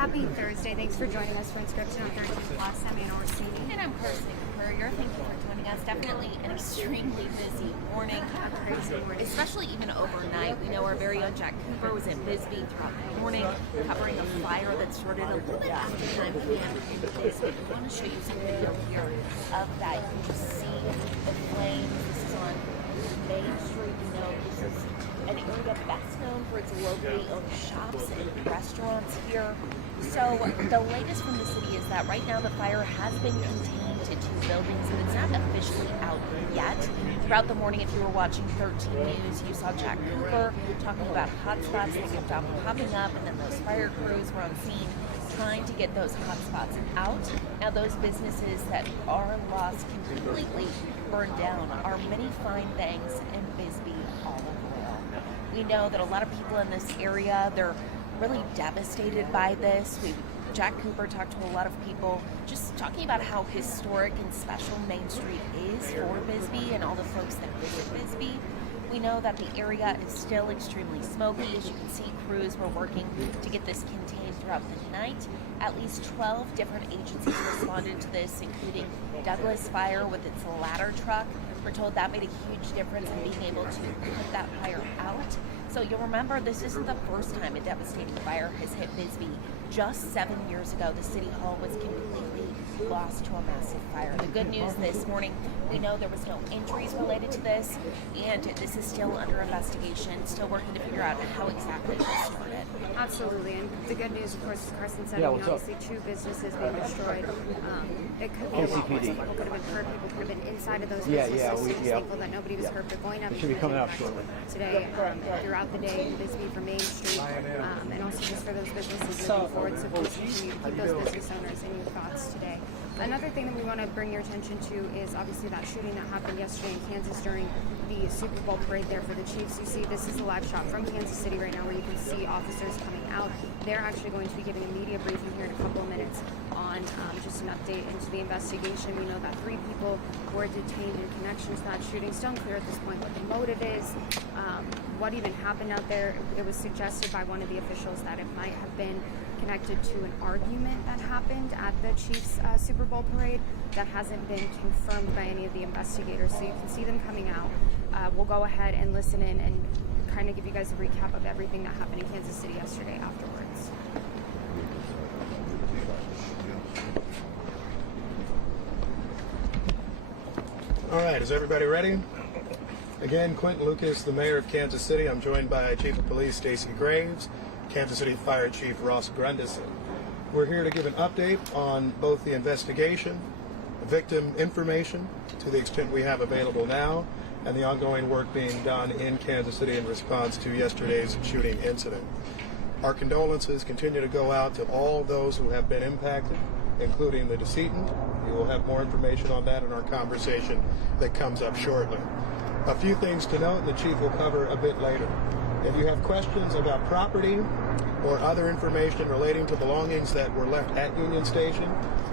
Happy Thursday. Thanks for joining us for Unscripted on 13 Plus. I'm Anna Orsini. And I'm Kirsten Courier. Thank you for joining us. Definitely an extremely busy morning. Especially even overnight. We know our very own Jack Cooper was in Bisbee throughout the morning, covering a fire that started a little bit after 9 p.m. in Bisbee. I want to show you some video here of that. You can just see the flames. This is on Main Street. You know, this is an area best known for its locally owned shops and restaurants here. So the latest from the city is that right now the fire has been contained to 2 buildings and it's not officially out yet. Throughout the morning, if you were watching 13 News, you saw Jack Cooper talking about hotspots that kept on popping up, and then those fire crews were on scene trying to get those hotspots out. Now those businesses that are lost completely, burned down, are many fine things in Bisbee, Olive Oil. We know that a lot of people in this area, they're really devastated by this. Jack Cooper talked to a lot of people just talking about how historic and special Main Street is for Bisbee and all the folks that visit Bisbee. We know that the area is still extremely smoky. As you can see, crews were working to get this contained throughout the night. At least 12 different agencies responded to this, including Douglas Fire with its ladder truck. We're told that made a huge difference in being able to put that fire out. So you'll remember, this isn't the first time a devastating fire has hit Bisbee. Just 7 years ago, the City Hall was completely lost to a massive fire. The good news this morning, we know there was no injuries related to this, and this is still under investigation, still working to figure out how exactly this started. Absolutely, and the good news, of course, as Carson said, obviously 2 businesses being destroyed. It could be a lot worse. People could have been hurt, people could have been inside of those businesses. So we're thankful that nobody was hurt. They're going up today, throughout the day in Bisbee for Main Street, and also just for those businesses moving forward. So please continue to keep those business owners in your thoughts today. Another thing that we want to bring your attention to is obviously that shooting that happened yesterday in Kansas during the Super Bowl parade there for the Chiefs. You see, this is a live shot from Kansas City right now where you can see officers coming out. They're actually going to be giving a media briefing here in a couple of minutes on just an update into the investigation. We know that 3 people were detained in connection to that shooting. Still unclear at this point what the motive is, what even happened out there. It was suggested by one of the officials that it might have been connected to an argument that happened at the Chiefs Super Bowl parade that hasn't been confirmed by any of the investigators. So you can see them coming out. We'll go ahead and listen in and kind of give you guys a recap of everything that happened in Kansas City yesterday afterwards. All right, is everybody ready? Again, Quentin Lucas, the mayor of Kansas City. I'm joined by Chief of Police Stacey Graves, Kansas City Fire Chief Ross Grundison. We're here to give an update on both the investigation, victim information to the extent we have available now, and the ongoing work being done in Kansas City in response to yesterday's shooting incident. Our condolences continue to go out to all those who have been impacted, including the decedent. We will have more information on that in our conversation that comes up shortly. A few things to note, and the Chief will cover a bit later. If you have questions about property or other information relating to belongings that were left at Union Station,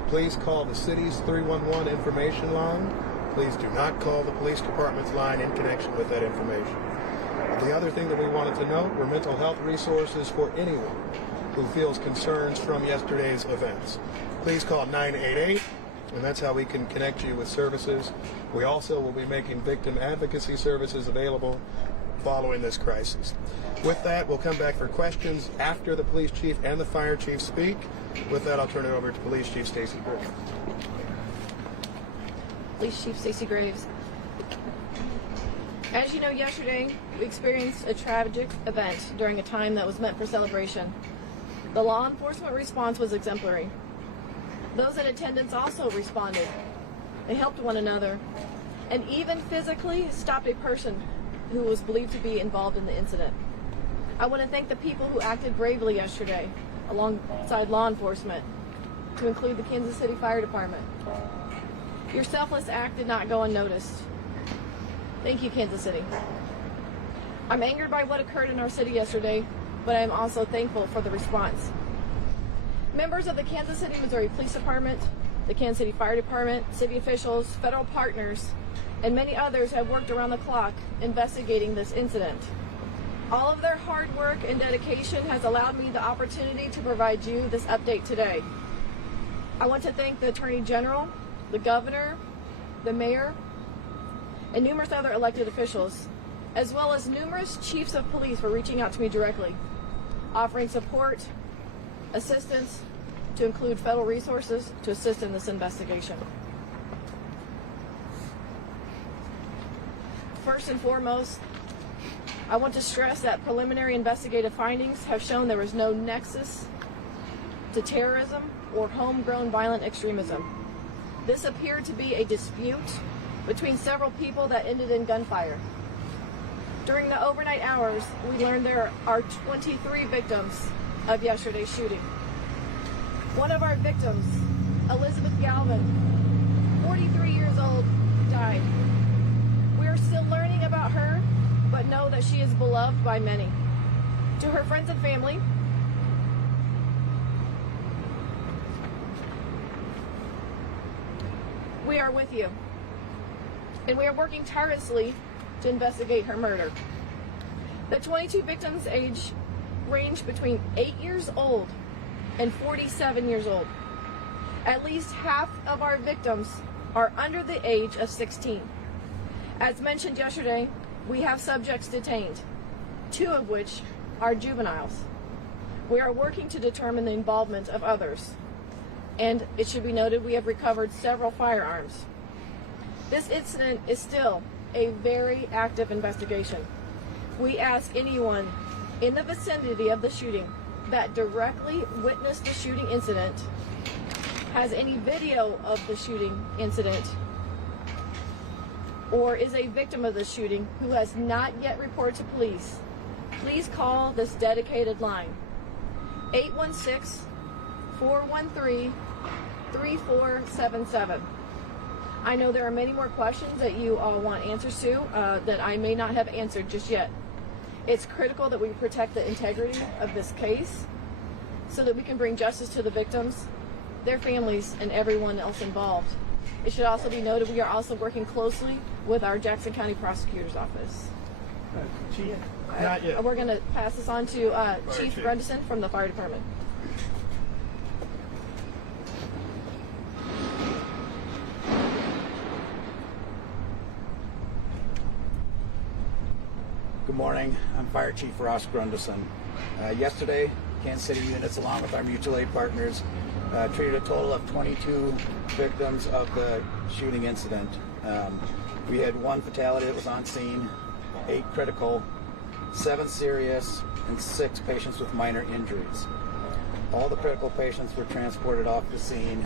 please call the city's 311 information line. Please do not call the police department's line in connection with that information. The other thing that we wanted to note were mental health resources for anyone who feels concerns from yesterday's events. Please call 988, and that's how we can connect you with services. We also will be making victim advocacy services available following this crisis. With that, we'll come back for questions after the police chief and the fire chief speak. With that, I'll turn it over to Police Chief Stacey Graves. Police Chief Stacey Graves. As you know, yesterday we experienced a tragic event during a time that was meant for celebration. The law enforcement response was exemplary. Those in attendance also responded. They helped one another and even physically stopped a person who was believed to be involved in the incident. I want to thank the people who acted bravely yesterday alongside law enforcement, to include the Kansas City Fire Department. Your selfless act did not go unnoticed. Thank you, Kansas City. I'm angered by what occurred in our city yesterday, but I am also thankful for the response. Members of the Kansas City, Missouri Police Department, the Kansas City Fire Department, city officials, federal partners, and many others have worked around the clock investigating this incident. All of their hard work and dedication has allowed me the opportunity to provide you this update today. I want to thank the Attorney General, the Governor, the Mayor, and numerous other elected officials, as well as numerous chiefs of police for reaching out to me directly, offering support, assistance, to include federal resources to assist in this investigation. First and foremost, I want to stress that preliminary investigative findings have shown there was no nexus to terrorism or homegrown violent extremism. This appeared to be a dispute between several people that ended in gunfire. During the overnight hours, we learned there are 23 victims of yesterday's shooting. One of our victims, Elizabeth Galvin, 43 years old, died. We are still learning about her, but know that she is beloved by many. To her friends and family, we are with you, and we are working tirelessly to investigate her murder. The 22 victims' age range between 8 years old and 47 years old. At least half of our victims are under the age of 16. As mentioned yesterday, we have subjects detained, 2 of which are juveniles. We are working to determine the involvement of others. And it should be noted we have recovered several firearms. This incident is still a very active investigation. We ask anyone in the vicinity of the shooting that directly witnessed the shooting incident, has any video of the shooting incident, or is a victim of the shooting who has not yet reported to police, please call this dedicated line, 816-413-3477. I know there are many more questions that you all want answers to that I may not have answered just yet. It's critical that we protect the integrity of this case so that we can bring justice to the victims, their families, and everyone else involved. It should also be noted we are also working closely with our Jackson County Prosecutor's Office. Chief, not yet. We're going to pass this on to Chief Grundison from the Fire Department. Good morning. I'm Fire Chief Ross Grundison. Yesterday, Kansas City units, along with our mutual aid partners, treated a total of 22 victims of the shooting incident. We had 1 fatality that was on scene, 8 critical, 7 serious, and 6 patients with minor injuries. All the critical patients were transported off the scene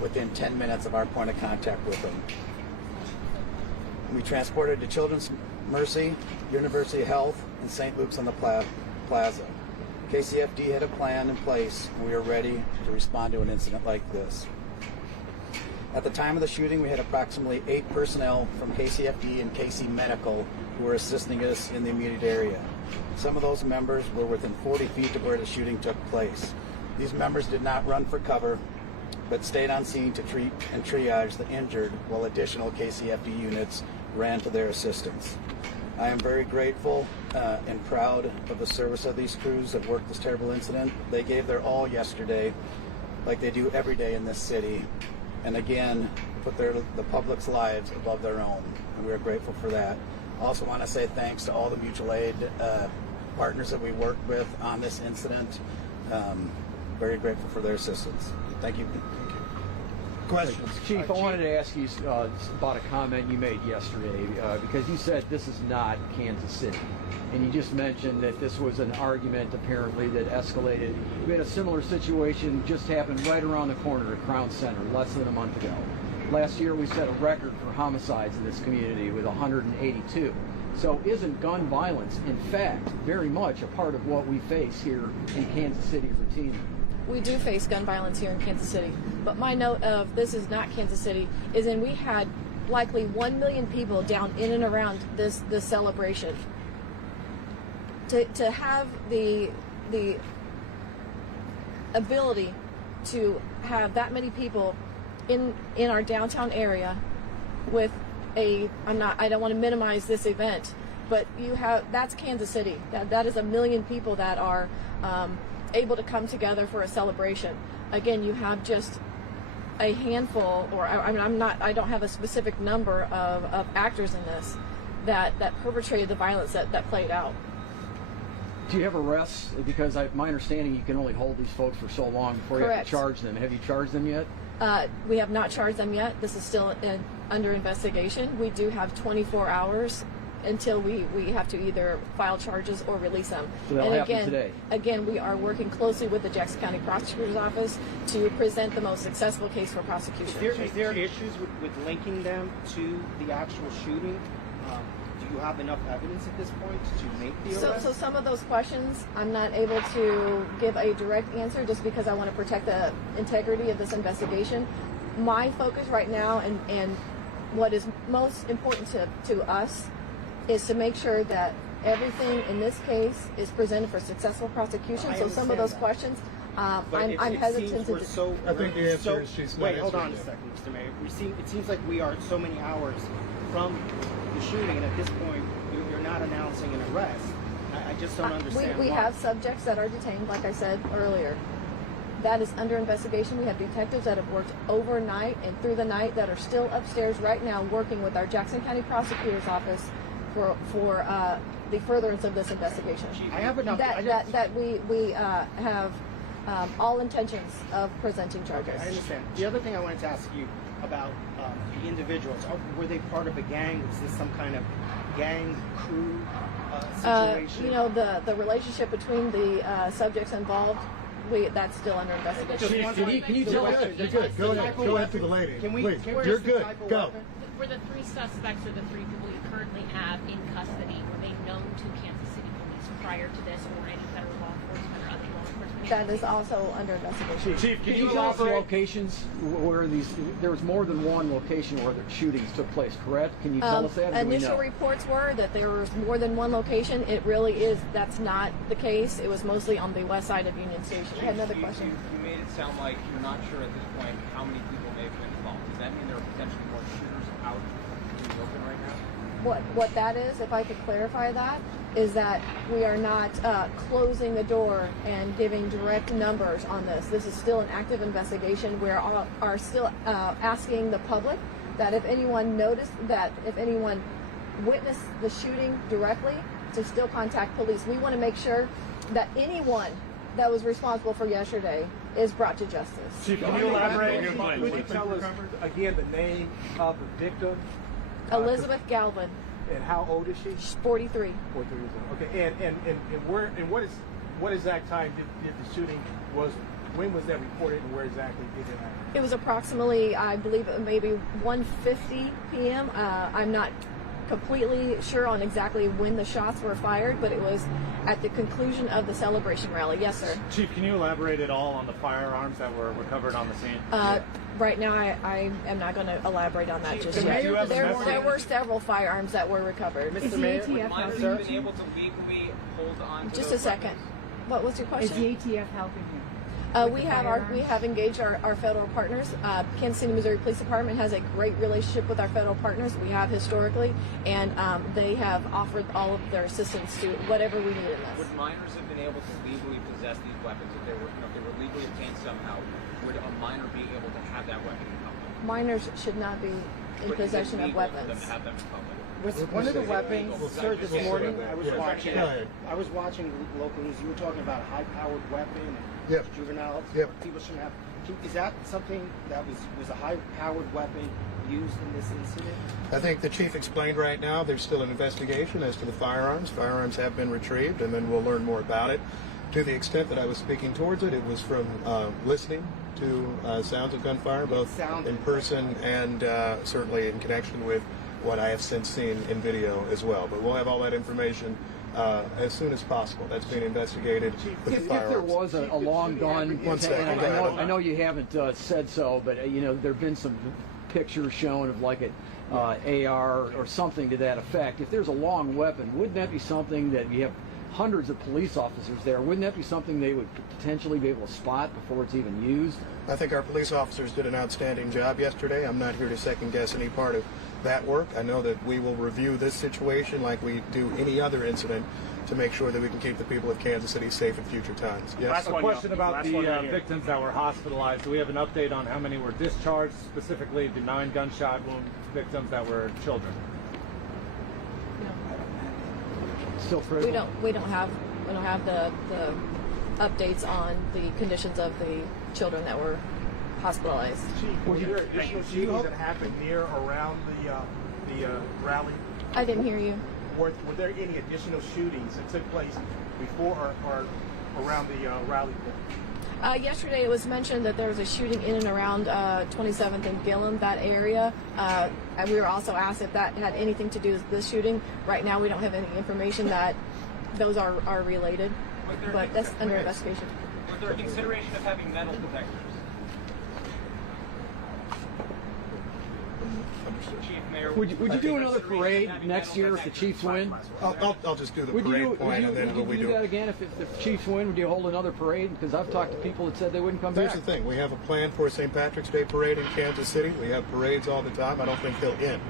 within 10 minutes of our point of contact with them. We transported to Children's Mercy, University Health, and St. Luke's on the Plaza. KCFD had a plan in place, and we are ready to respond to an incident like this. At the time of the shooting, we had approximately 8 personnel from KCFD and KC Medical who were assisting us in the immediate area. Some of those members were within 40 feet of where the shooting took place. These members did not run for cover, but stayed on scene to treat and triage the injured, while additional KCFD units ran to their assistance. I am very grateful and proud of the service of these crews that worked this terrible incident. They gave their all yesterday, like they do every day in this city, and again, put the public's lives above their own, and we are grateful for that. I also want to say thanks to all the mutual aid partners that we worked with on this incident. Very grateful for their assistance. Thank you. Questions? Chief, I wanted to ask you about a comment you made yesterday because you said this is not Kansas City. And you just mentioned that this was an argument apparently that escalated. We had a similar situation just happened right around the corner at Crown Center less than a month ago. Last year we set a record for homicides in this community with 182. So isn't gun violence, in fact, very much a part of what we face here in Kansas City routinely? We do face gun violence here in Kansas City, but my note of this is not Kansas City is in we had likely 1 million people down in and around this celebration. To have the ability to have that many people in our downtown area with I don't want to minimize this event, but that's Kansas City. That is 1 million people that are able to come together for a celebration. Again, you have just a handful, or I don't have a specific number of actors in this that perpetrated the violence that played out. Do you have arrests? Because my understanding, you can only hold these folks for so long before you have to charge them. Have you charged them yet? We have not charged them yet. This is still under investigation. We do have 24 hours until we have to either file charges or release them. So that'll happen today. Again, we are working closely with the Jackson County Prosecutor's Office to present the most successful case for prosecution. Is there issues with linking them to the actual shooting? Do you have enough evidence at this point to make the arrest? So some of those questions, I'm not able to give a direct answer just because I want to protect the integrity of this investigation. My focus right now and what is most important to us is to make sure that everything in this case is presented for successful prosecution. So some of those questions, I'm hesitant to. I think the answer is she's not. Wait, hold on a second, Mr. Mayor. It seems like we are so many hours from the shooting, and at this point, you're not announcing an arrest. I just don't understand. We have subjects that are detained, like I said earlier. That is under investigation. We have detectives that have worked overnight and through the night that are still upstairs right now working with our Jackson County Prosecutor's Office for the furtherance of this investigation. I have enough. That we have all intentions of presenting charges. Okay, I understand. The other thing I wanted to ask you about the individuals. Were they part of a gang? Was this some kind of gang crew situation? You know, the relationship between the subjects involved, that's still under investigation. Can you tell us? You're good. Go ahead to the lady. Please. You're good. Go. For the 3 suspects or the 3 people you currently have in custody, were they known to Kansas City Police prior to this, or any federal law enforcement or other law enforcement? That is also under investigation. Chief, can you tell us the locations where there was more than one location where the shootings took place, correct? Can you tell us that? Initial reports were that there was more than one location. It really that's not the case. It was mostly on the west side of Union Station. I had another question. You made it sound like you're not sure at this point how many people may have been involved. Does that mean there are potentially more shooters out in the open right now? What that is, if I could clarify that, is that we are not closing the door and giving direct numbers on this. This is still an active investigation. We are still asking the public that if anyone witnessed the shooting directly, to still contact police. We want to make sure that anyone that was responsible for yesterday is brought to justice. Chief, can you elaborate? Could you tell us again the name of the victim? Elizabeth Galvin. And how old is she? She's 43. 43 years old. Okay, and what exact time did the shooting when was that reported and where exactly did it happen? It was approximately, I believe, maybe 1:50 p.m. I'm not completely sure on exactly when the shots were fired, but it was at the conclusion of the celebration rally. Yes, sir. Chief, can you elaborate at all on the firearms that were recovered on the scene? Right now, I am not going to elaborate on that just yet. There were several firearms that were recovered. Mr. Mayor, would minors have been able to legally hold on to just a second. What was your question? Is the ATF helping you? We have engaged our federal partners. Kansas City, Missouri Police Department has a great relationship with our federal partners. We have historically, and they have offered all of their assistance to whatever we need in this. Would minors have been able to legally possess these weapons if they were legally obtained somehow? Would a minor be able to have that weapon in public? Minors should not be in possession of weapons. For them to have them in public? Was one of the weapons, sir, this morning? I was watching local news. You were talking about a high-powered weapon. Yep. Juveniles. Yep. People shouldn't have. Is that something that was a high-powered weapon used in this incident? I think the chief explained right now there's still an investigation as to the firearms. Firearms have been retrieved, and then we'll learn more about it. To the extent that I was speaking towards it, it was from listening to sounds of gunfire, both in person and certainly in connection with what I have since seen in video as well. But we'll have all that information as soon as possible. That's being investigated with the firearms. If there was a long gun, I know you haven't said so, but there have been some pictures shown of like an AR or something to that effect. If there's a long weapon, wouldn't that be something that you have hundreds of police officers there. Wouldn't that be something they would potentially be able to spot before it's even used? I think our police officers did an outstanding job yesterday. I'm not here to second guess any part of that work. I know that we will review this situation like we do any other incident to make sure that we can keep the people of Kansas City safe in future times. Yes. A question about the victims that were hospitalized. Do we have an update on how many were discharged, specifically the 9 gunshot wound victims that were children? Still critical. We don't have the updates on the conditions of the children that were hospitalized. Chief, were there additional shootings that happened near or around the rally? I didn't hear you. Were there any additional shootings that took place before or around the rally point? Yesterday it was mentioned that there was a shooting in and around 27th and Gillum, that area. And we were also asked if that had anything to do with this shooting. Right now we don't have any information that those are related, but that's under investigation. Was there a consideration of having metal detectors? Chief, Mayor, Would you do another parade next year if the Chiefs win? I'll just do the parade point and then would you do that again if the Chiefs win? Would you hold another parade? Because I've talked to people that said they wouldn't come back. Here's the thing. We have a plan for a St. Patrick's Day parade in Kansas City. We have parades all the time. I don't think they'll end.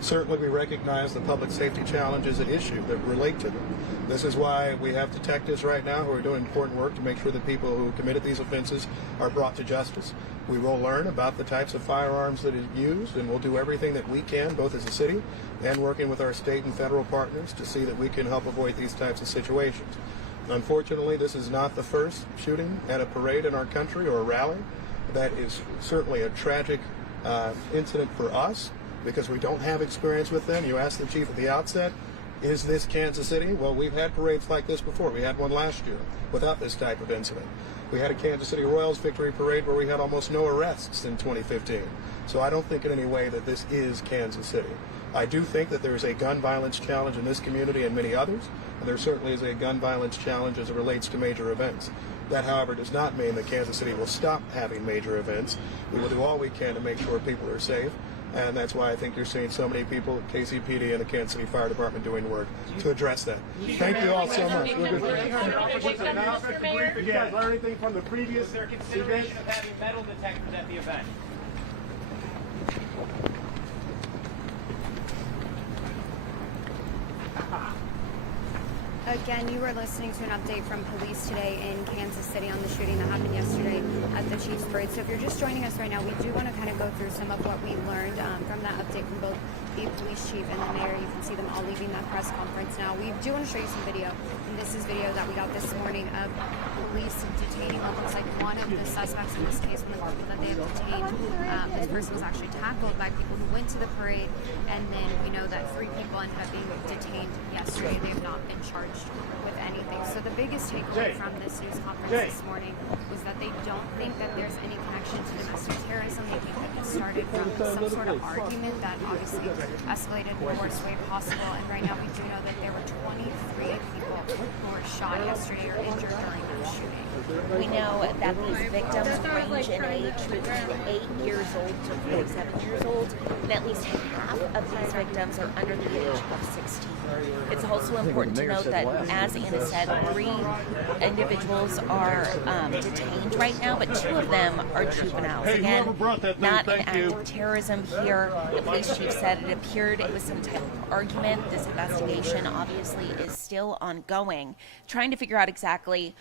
Certainly we recognize the public safety challenges at issue that relate to them. This is why we have detectives right now who are doing important work to make sure that people who committed these offenses are brought to justice. We will learn about the types of firearms that are used, and we'll do everything that we can, both as a city and working with our state and federal partners, to see that we can help avoid these types of situations. Unfortunately, this is not the first shooting at a parade in our country or a rally. That is certainly a tragic incident for us, because we don't have experience with them. You asked the chief at the outset, is this Kansas City? Well, we've had parades like this before. We had one last year without this type of incident. We had a Kansas City Royals victory parade where we had almost no arrests in 2015. So I don't think in any way that this is Kansas City. I do think that there is a gun violence challenge in this community and many others, and there certainly is a gun violence challenge as it relates to major events. That, however, does not mean that Kansas City will stop having major events. We will do all we can to make sure people are safe. And that's why I think you're seeing so many people at KCPD and the Kansas City Fire Department doing work to address that. Thank you all so much. We're good. Did you guys learn anything from the previous was there consideration of having metal detectors at the event? Again, you were listening to an update from police today in Kansas City on the shooting that happened yesterday at the Chiefs Parade. So if you're just joining us right now, we do want to kind of go through some of what we learned from that update from both the police chief and the mayor. You can see them all leaving that press conference now. We do want to show you some video, and this is video that we got this morning of police detaining what looks like one of the suspects in this case, one of the people that they have detained. This person was actually tackled by people who went to the parade, and then we know that 3 people ended up being detained yesterday. They have not been charged with anything. So the biggest takeaway from this news conference this morning was that they don't think that there's any connection to domestic terrorism. They think that it started from some sort of argument that obviously escalated in the worst way possible. And right now we do know that there were 23 people who were shot yesterday or injured during that shooting. We know that these victims range in age between 8 years old to 47 years old, and at least half of these victims are under the age of 16. It's also important to note that, as Anna said, 3 individuals are detained right now, but 2 of them are juveniles. Again, not an act of terrorism here. The police chief said it appeared it was some type of argument. This investigation obviously is still ongoing, trying to figure out exactly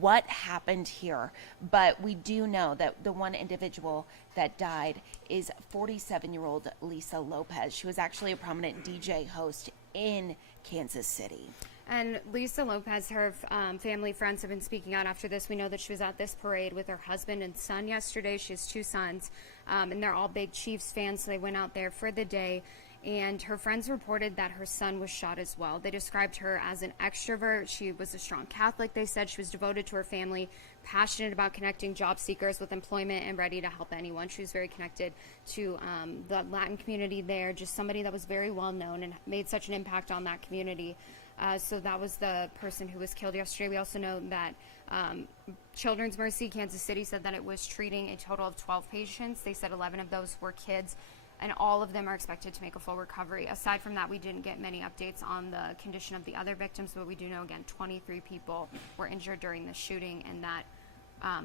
what happened here. But we do know that the one individual that died is 47-year-old Lisa Lopez. She was actually a prominent DJ host in Kansas City. And Lisa Lopez, her family, friends have been speaking out after this. We know that she was at this parade with her husband and son yesterday. She has 2 sons, and they're all big Chiefs fans, so they went out there for the day. And her friends reported that her son was shot as well. They described her as an extrovert. She was a strong Catholic, they said. She was devoted to her family, passionate about connecting job seekers with employment, and ready to help anyone. She was very connected to the Latin community there, just somebody that was very well known and made such an impact on that community. So that was the person who was killed yesterday. We also know that Children's Mercy Kansas City said that it was treating a total of 12 patients. They said 11 of those were kids. and all of them are expected to make a full recovery. Aside from that, we didn't get many updates on the condition of the other victims, but we do know, again, 23 people were injured during the shooting, and that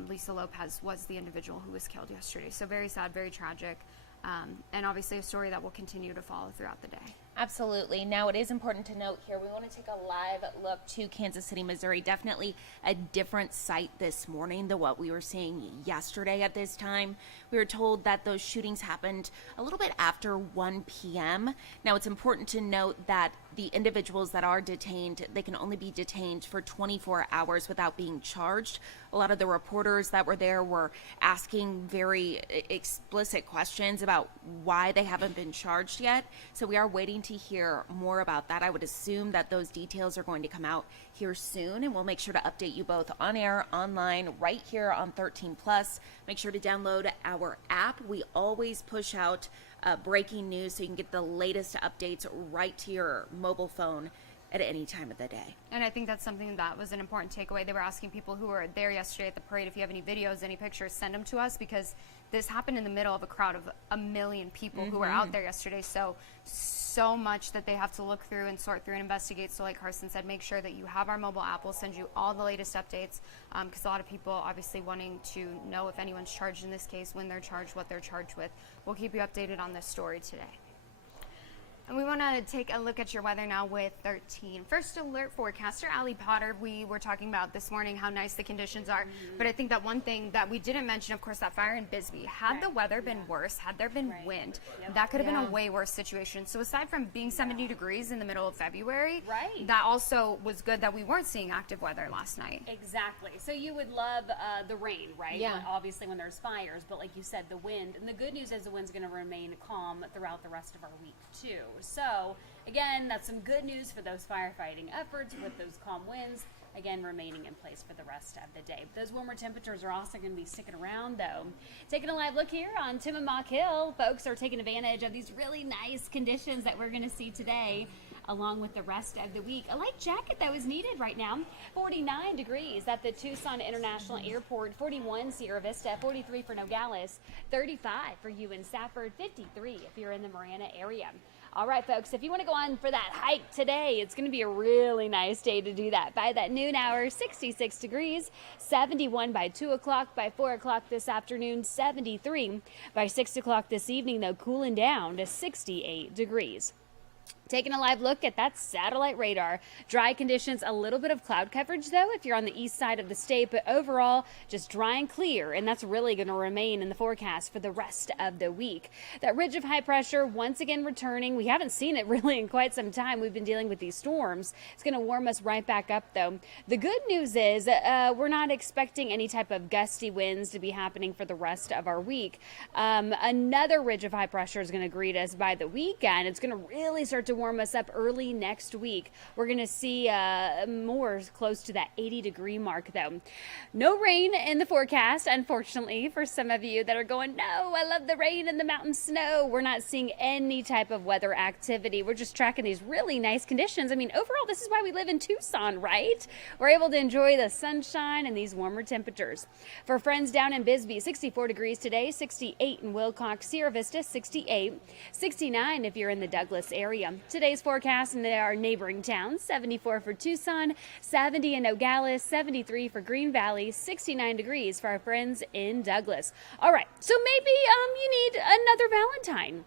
Lisa Lopez was the individual who was killed yesterday. So very sad, very tragic, and obviously a story that will continue to follow throughout the day. Absolutely. Now, it is important to note here, we want to take a live look to Kansas City, Missouri. Definitely a different sight this morning than what we were seeing yesterday at this time. We were told that those shootings happened a little bit after 1 p.m. Now, it's important to note that the individuals that are detained, they can only be detained for 24 hours without being charged. A lot of the reporters that were there were asking very explicit questions about why they haven't been charged yet. So we are waiting to hear more about that. I would assume that those details are going to come out here soon, and we'll make sure to update you both on air, online, right here on 13 Plus. Make sure to download our app. We always push out breaking news so you can get the latest updates right to your mobile phone at any time of the day. And I think that's something that was an important takeaway. They were asking people who were there yesterday at the parade, if you have any videos, any pictures, send them to us, because this happened in the middle of a crowd of 1 million people who were out there yesterday. So much that they have to look through and sort through and investigate. So like Carson said, make sure that you have our mobile app. We'll send you all the latest updates, because a lot of people obviously wanting to know if anyone's charged in this case, when they're charged, what they're charged with. We'll keep you updated on this story today. And we want to take a look at your weather now with 13. First alert forecaster Ali Potter. We were talking about this morning how nice the conditions are, but I think that one thing that we didn't mention, of course, that fire in Bisbee. Had the weather been worse, had there been wind, that could have been a way worse situation. So aside from being 70 degrees in the middle of February, that also was good that we weren't seeing active weather last night. Exactly. So you would love the rain, right? Yeah. Obviously when there's fires, but like you said, the wind. And the good news is the wind's going to remain calm throughout the rest of our week too. So again, that's some good news for those firefighting efforts with those calm winds, again, remaining in place for the rest of the day. But those warmer temperatures are also going to be sticking around, though. Taking a live look here on Tillamook Hill, folks are taking advantage of these really nice conditions that we're going to see today, along with the rest of the week. A light jacket, though, is needed right now. 49 degrees at the Tucson International Airport, 41 Sierra Vista, 43 for Nogales, 35 for UNSCRIPTED, 53 if you're in the Marana area. All right, folks, if you want to go on for that hike today, it's going to be a really nice day to do that. By that noon hour, 66 degrees, 71 by 2 o'clock, by 4 o'clock this afternoon, 73. By 6 o'clock this evening, though, cooling down to 68 degrees. Taking a live look at that satellite radar. Dry conditions, a little bit of cloud coverage, though, if you're on the east side of the state, but overall, just dry and clear, and that's really going to remain in the forecast for the rest of the week. That ridge of high pressure, once again returning. We haven't seen it really in quite some time. We've been dealing with these storms. It's going to warm us right back up, though. The good news is we're not expecting any type of gusty winds to be happening for the rest of our week. Another ridge of high pressure is going to greet us by the weekend. It's going to really start to warm us up early next week. We're going to see more close to that 80-degree mark, though. No rain in the forecast, unfortunately, for some of you that are going, no, I love the rain and the mountain snow. We're not seeing any type of weather activity. We're just tracking these really nice conditions. I mean, overall, this is why we live in Tucson, right? We're able to enjoy the sunshine and these warmer temperatures. For friends down in Bisbee, 64 degrees today, 68 in Wilcox, Sierra Vista, 68, 69 if you're in the Douglas area. Today's forecast in our neighboring towns, 74 for Tucson, 70 in Nogales, 73 for Green Valley, 69 degrees for our friends in Douglas. All right, so maybe you need another Valentine.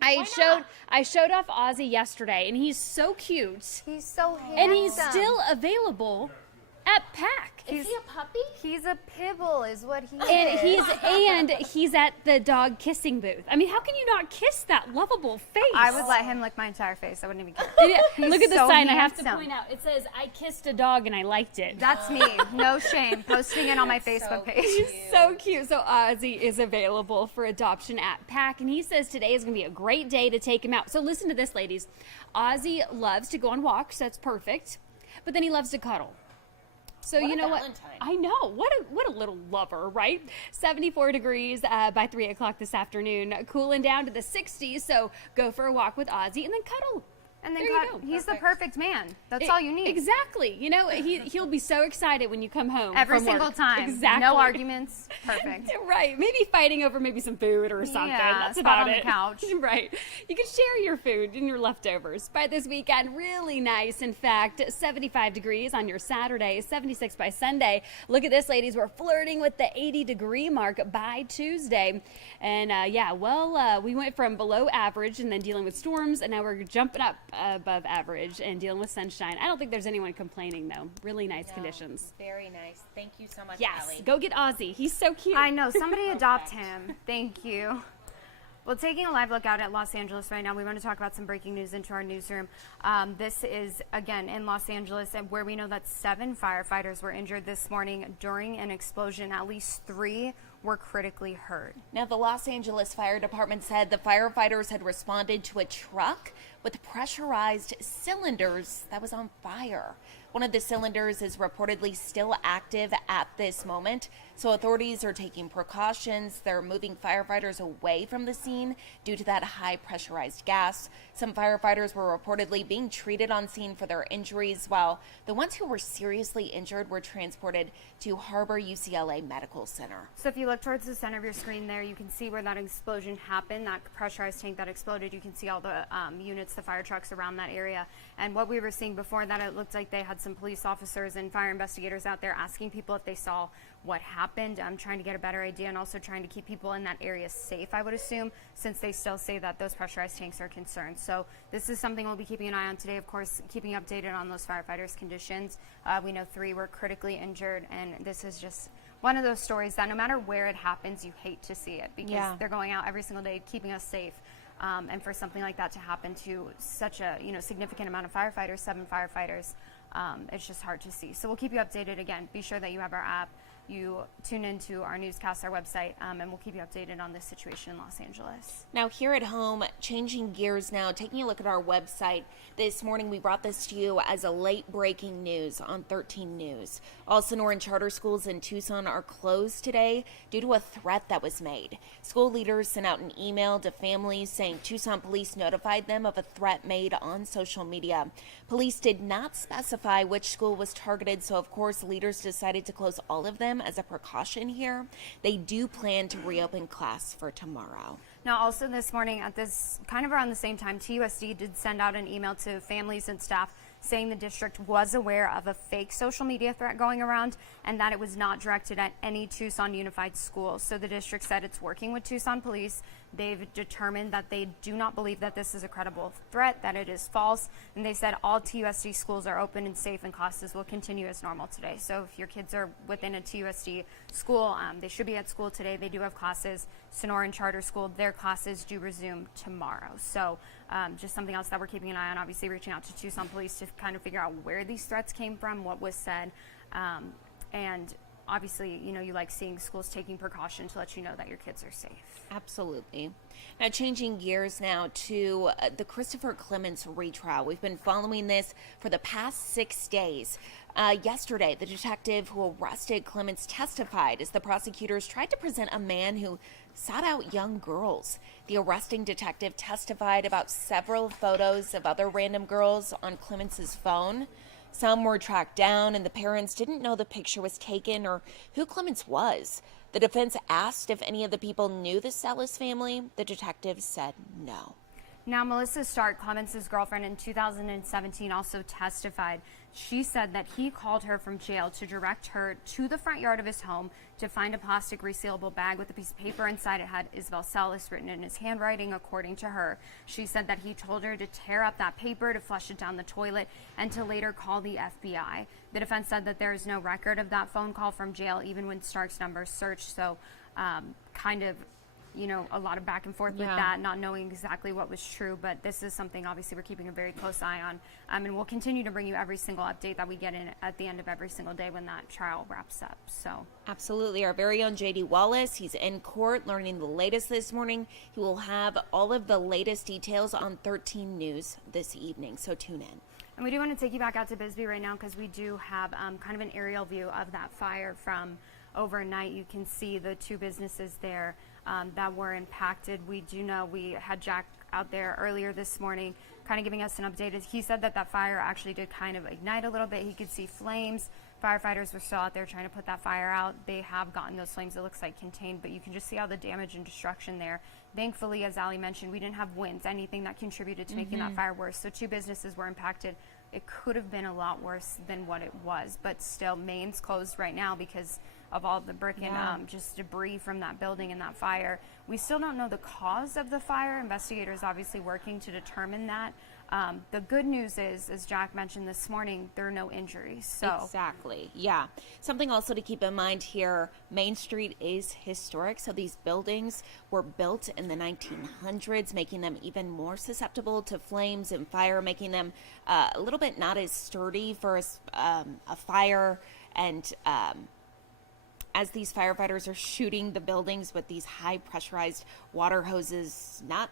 I showed off Ozzy yesterday, and he's so cute. He's so handsome. And he's still available at PAC. Is he a puppy? He's a pibble is what he is. He's at the dog kissing booth. I mean, how can you not kiss that lovable face? I would let him lick my entire face. I wouldn't even care. Look at the sign. I have to point out. It says, I kissed a dog and I liked it. That's me. No shame. Posting it on my Facebook page. He's so cute. So Ozzy is available for adoption at PAC, and he says today is going to be a great day to take him out. So listen to this, ladies. Ozzy loves to go on walks. That's perfect. But then he loves to cuddle. So you know what? I know. What a little lover, right? 74 degrees by 3 o'clock this afternoon. Cooling down to the 60s. So go for a walk with Ozzy and then cuddle. And then There you go. he's the perfect man. That's all you need. Exactly. You know, he'll be so excited when you come home Every from single work. time. Exactly. No arguments. Perfect. Right. Maybe fighting over maybe some food or something. Yeah, That's spot about on it. the couch. Right. You can share your food and your leftovers. But this weekend, really nice. In fact, 75 degrees on your Saturday, 76 by Sunday. Look at this, ladies. We're flirting with the 80-degree mark by Tuesday. And we went from below average and then dealing with storms, and now we're jumping up above average and dealing with sunshine. I don't think there's anyone complaining, though. Really nice conditions. Very nice. Thank you so much, Yes. Allie. Go get Ozzy. He's so cute. I know. Somebody adopt him. Thank you. Well, taking a live look out at Los Angeles right now, we want to talk about some breaking news into our newsroom. This is, again, in Los Angeles, and where we know that 7 firefighters were injured this morning during an explosion. At least 3 were critically hurt. Now, the Los Angeles Fire Department said the firefighters had responded to a truck with pressurized cylinders that was on fire. One of the cylinders is reportedly still active at this moment, so authorities are taking precautions. They're moving firefighters away from the scene due to that high pressurized gas. Some firefighters were reportedly being treated on scene for their injuries, while the ones who were seriously injured were transported to Harbor UCLA Medical Center. So if you look towards the center of your screen there, you can see where that explosion happened, that pressurized tank that exploded. You can see all the units, the fire trucks around that area. And what we were seeing before that, it looked like they had some police officers and fire investigators out there asking people if they saw what happened. I'm trying to get a better idea and also trying to keep people in that area safe, I would assume, since they still say that those pressurized tanks are concerned. So this is something we'll be keeping an eye on today, of course, keeping updated on those firefighters' conditions. We know 3 were critically injured, and this is just one of those stories that no matter where it happens, you hate to see it because they're going out every single day keeping us safe. And for something like that to happen to such a significant amount of firefighters, 7 firefighters, it's just hard to see. So we'll keep you updated. Again, be sure that you have our app. You tune into our newscast, our website, and we'll keep you updated on this situation in Los Angeles. Now, here at home, changing gears now, taking a look at our website. This morning, we brought this to you as a late breaking news on 13 News. All Sonoran charter schools in Tucson are closed today due to a threat that was made. School leaders sent out an email to families saying Tucson police notified them of a threat made on social media. Police did not specify which school was targeted, so of course, leaders decided to close all of them as a precaution here. They do plan to reopen class for tomorrow. Now, also this morning at this kind of around the same time, TUSD did send out an email to families and staff saying the district was aware of a fake social media threat going around and that it was not directed at any Tucson Unified schools. So the district said it's working with Tucson police. They've determined that they do not believe that this is a credible threat, that it is false, and they said all TUSD schools are open and safe and classes will continue as normal today. So if your kids are within a TUSD school, they should be at school today. They do have classes. Sonoran Charter School, their classes do resume tomorrow. So just something else that we're keeping an eye on, obviously reaching out to Tucson police to kind of figure out where these threats came from, what was said, and obviously, you like seeing schools taking precaution to let you know that your kids are safe. Absolutely. Now, changing gears now to the Christopher Clements retrial. We've been following this for the past 6 days. Yesterday, the detective who arrested Clements testified as the prosecutors tried to present a man who sought out young girls. The arresting detective testified about several photos of other random girls on Clements' phone. Some were tracked down, and the parents didn't know the picture was taken or who Clements was. The defense asked if any of the people knew the Salas family. The detective said no. Now, Melissa Stark, Clements' girlfriend in 2017, also testified. She said that he called her from jail to direct her to the front yard of his home to find a plastic resealable bag with a piece of paper inside. It had Isabel Salas written in his handwriting, according to her. She said that he told her to tear up that paper, to flush it down the toilet, and to later call the FBI. The defense said that there is no record of that phone call from jail, even when Stark's number is searched. So kind of a lot of back and forth with that, not knowing exactly what was true. But this is something, obviously, we're keeping a very close eye on. And we'll continue to bring you every single update that we get in at the end of every single day when that trial wraps up. So absolutely. Our very own J.D. Wallace, he's in court learning the latest this morning. He will have all of the latest details on 13 News this evening. So tune in. And we do want to take you back out to Bisbee right now because we do have kind of an aerial view of that fire from overnight. You can see the 2 businesses there that were impacted. We do know we had Jack out there earlier this morning kind of giving us an update. He said that fire actually did kind of ignite a little bit. He could see flames. Firefighters were still out there trying to put that fire out. They have gotten those flames, it looks like, contained, but you can just see all the damage and destruction there. Thankfully, as Ali mentioned, we didn't have winds, anything that contributed to making that fire worse. So 2 businesses were impacted. It could have been a lot worse than what it was, but still, Maine's closed right now because of all the brick and just debris from that building and that fire. We still don't know the cause of the fire. Investigators obviously working to determine that. The good news is, as Jack mentioned this morning, there are no injuries. So exactly, yeah. Something also to keep in mind here, Main Street is historic, so these buildings were built in the 1900s, making them even more susceptible to flames and fire, making them a little bit not as sturdy for a fire. And as these firefighters are shooting the buildings with these high pressurized water hoses, not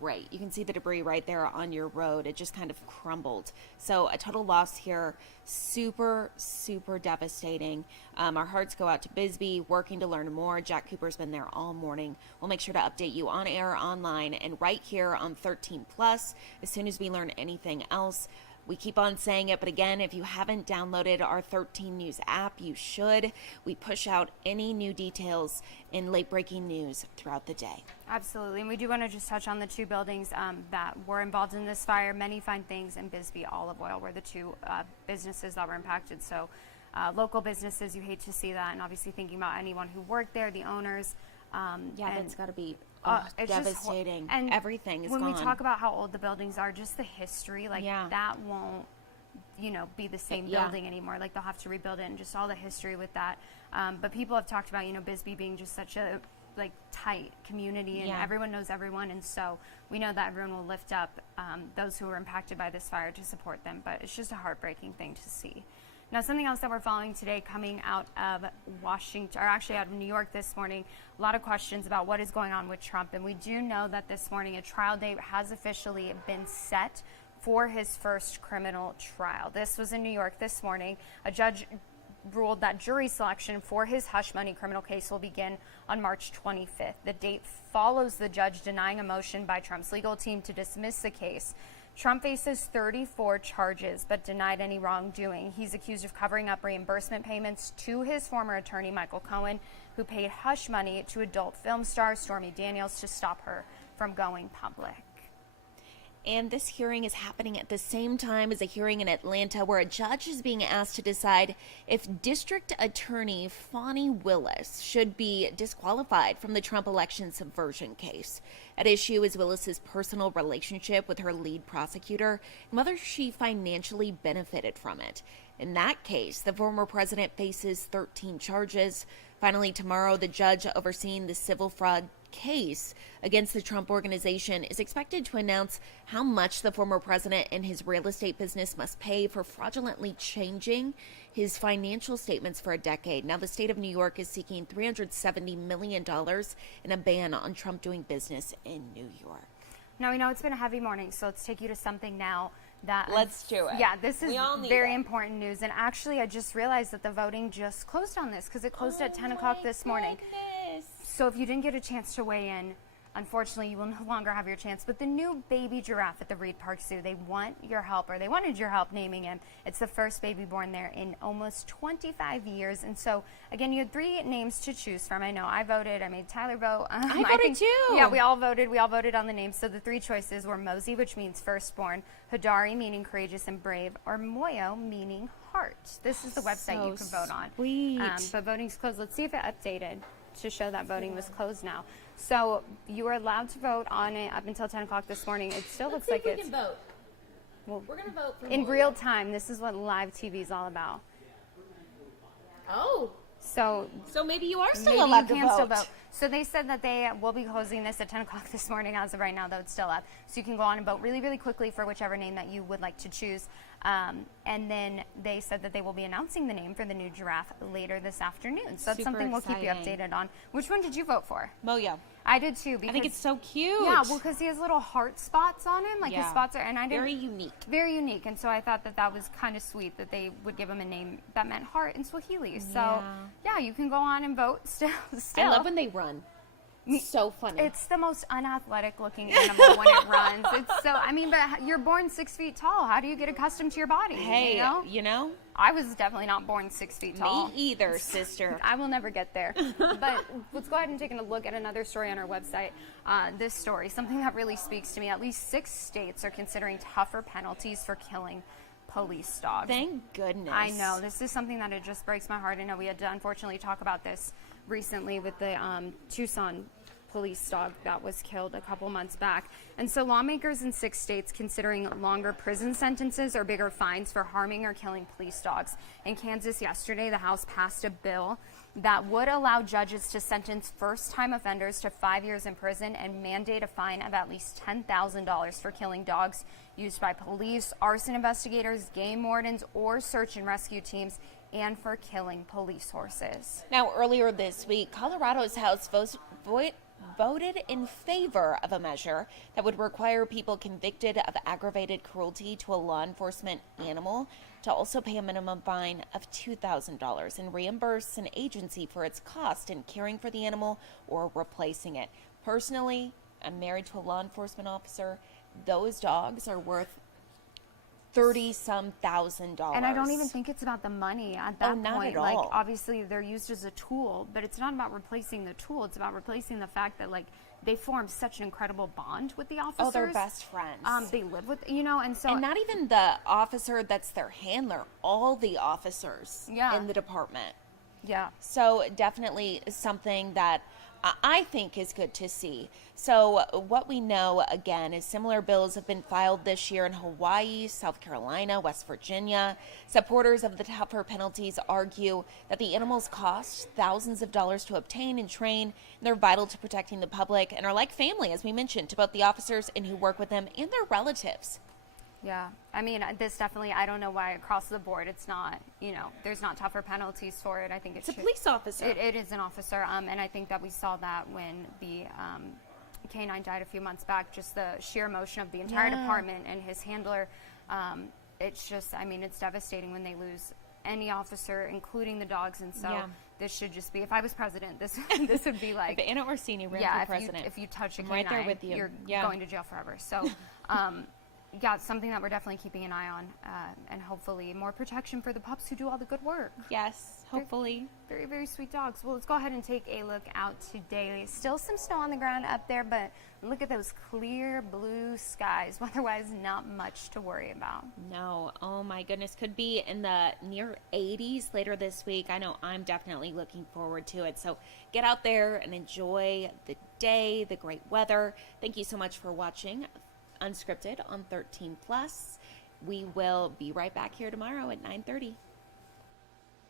great. You can see the debris right there on your road. It just kind of crumbled. So a total loss here. Super, super devastating. Our hearts go out to Bisbee, working to learn more. Jack Cooper's been there all morning. We'll make sure to update you on air, online, and right here on 13 Plus as soon as we learn anything else. We keep on saying it, but again, if you haven't downloaded our 13 News app, you should. We push out any new details in late-breaking news throughout the day. Absolutely, and we do want to just touch on the 2 buildings that were involved in this fire. Many Fine Things and Bisbee Olive Oil were the 2 businesses that were impacted. So local businesses, you hate to see that, and obviously thinking about anyone who worked there, the owners. That's got to be it's devastating. And everything is when gone. we talk about how old the buildings are, just the history, like that won't, be the same building anymore. Like they'll have to rebuild it, and just all the history with that. But people have talked about, Bisbee being just such a tight community, and everyone knows everyone, and so we know that everyone will lift up those who were impacted by this fire to support them. But it's just a heartbreaking thing to see. Now, something else that we're following today coming out of Washington, or actually out of New York this morning, a lot of questions about what is going on with Trump. And we do know that this morning a trial date has officially been set for his first criminal trial. This was in New York this morning. A judge ruled that jury selection for his hush money criminal case will begin on March 25th. The date follows the judge denying a motion by Trump's legal team to dismiss the case. Trump faces 34 charges, but denied any wrongdoing. He's accused of covering up reimbursement payments to his former attorney, Michael Cohen, who paid hush money to adult film star Stormy Daniels to stop her from going public. And this hearing is happening at the same time as a hearing in Atlanta where a judge is being asked to decide if District Attorney Fani Willis should be disqualified from the Trump election subversion case. At issue is Willis's personal relationship with her lead prosecutor and whether she financially benefited from it. In that case, the former president faces 13 charges. Finally, tomorrow, the judge overseeing the civil fraud case against the Trump Organization is expected to announce how much the former president and his real estate business must pay for fraudulently changing his financial statements for a decade. Now, the state of New York is seeking $370 million in a ban on Trump doing business in New York. Now, we know it's been a heavy morning, so let's take you to something now that... Let's do it. Yeah, this is very important news. And actually, I just realized that the voting just closed on this because it closed at 10 o'clock this morning. So if you didn't get a chance to weigh in, unfortunately, you will no longer have your chance. But the new baby giraffe at the Reed Park Zoo, they want your help, or they wanted your help naming him. It's the first baby born there in almost 25 years. And so, again, you had 3 names to choose from. I know I voted. I made Tyler vote. I voted too. Yeah, we all voted. We all voted on the names. So the 3 choices were Mosey, which means firstborn, Hadari, meaning courageous and brave, or Moyo, meaning heart. This is the website you can vote on. Sweet. But voting's closed. Let's see if it updated to show that voting was closed now. So you were allowed to vote on it up until 10 o'clock this morning. It still looks like it's... we can vote. Well, we're going to vote for in Moyo. real time. This is what live TV is all about. Oh. So maybe you are still maybe allowed you to can vote. still vote. So they said that they will be closing this at 10 o'clock this morning. As of right now, though, it's still up. So you can go on and vote really, really quickly for whichever name that you would like to choose. And then they said that they will be announcing the name for the new giraffe later this afternoon. So that's something we'll keep you updated on. Which one did you vote for? Moyo. I did too. Because, I think it's so cute. Yeah, well, because he has little heart spots on him. Like his spots are, and I didn't. Very unique. Very unique. And so I thought that that was kind of sweet that they would give him a name that meant heart in Swahili. So yeah, you can go on and vote still. I love when they run. So funny. It's the most unathletic looking animal when it runs. It's so, I mean, but you're born 6 feet tall. How do you get accustomed to your body? Hey, you know? I was definitely not born 6 feet tall. Me either, sister. I will never get there. But let's go ahead and take a look at another story on our website. This story, something that really speaks to me. At least 6 states are considering tougher penalties for killing police dogs. Thank goodness. I know. This is something that it just breaks my heart. I know we had to unfortunately talk about this recently with the Tucson police dog that was killed a couple months back. And so lawmakers in 6 states considering longer prison sentences or bigger fines for harming or killing police dogs. In Kansas yesterday, the House passed a bill that would allow judges to sentence first-time offenders to 5 years in prison and mandate a fine of at least $10,000 for killing dogs used by police, arson investigators, game wardens, or search and rescue teams, and for killing police horses. Now, earlier this week, Colorado's House voted in favor of a measure that would require people convicted of aggravated cruelty to a law enforcement animal to also pay a minimum fine of $2,000 and reimburse an agency for its cost in caring for the animal or replacing it. Personally, I'm married to a law enforcement officer. Those dogs are worth $30-some thousand. And I don't even think it's about the money at that not point. at Like, all. obviously they're used as a tool, but it's not about replacing the tool. It's about replacing the fact that, like, they form such an incredible bond with the officers. Oh, they're best friends. They live with, and so. And not even the officer that's their handler, all the officers in the department. Yeah. So definitely something that I think is good to see. So what we know, again, is similar bills have been filed this year in Hawaii, South Carolina, West Virginia. Supporters of the tougher penalties argue that the animals cost thousands of dollars to obtain and train, and they're vital to protecting the public and are like family, as we mentioned, to both the officers and who work with them and their relatives. Yeah, I mean, this definitely, I don't know why across the board it's not, there's not tougher penalties for it. I think It's a police officer. It is an officer, and I think that we saw that when the canine died a few months back, just the sheer emotion of the entire department and his handler. It's just, I mean, it's devastating when they lose any officer, including the dogs, and so this should just be, if I was president, this would be like. If Anna Orsini ran for president. If you touch a canine, right there with you. You're going to jail forever. So, yeah, it's something that we're definitely keeping an eye on, and hopefully more protection for the pups who do all the good work. Yes, hopefully. Very, very sweet dogs. Well, let's go ahead and take a look out today. Still some snow on the ground up there, but look at those clear blue skies. Weather-wise, not much to worry about. No, oh my goodness, could be in the near 80s later this week. I know I'm definitely looking forward to it. So get out there and enjoy the day, the great weather. Thank you so much for watching Unscripted on 13 Plus. We will be right back here tomorrow at 9:30.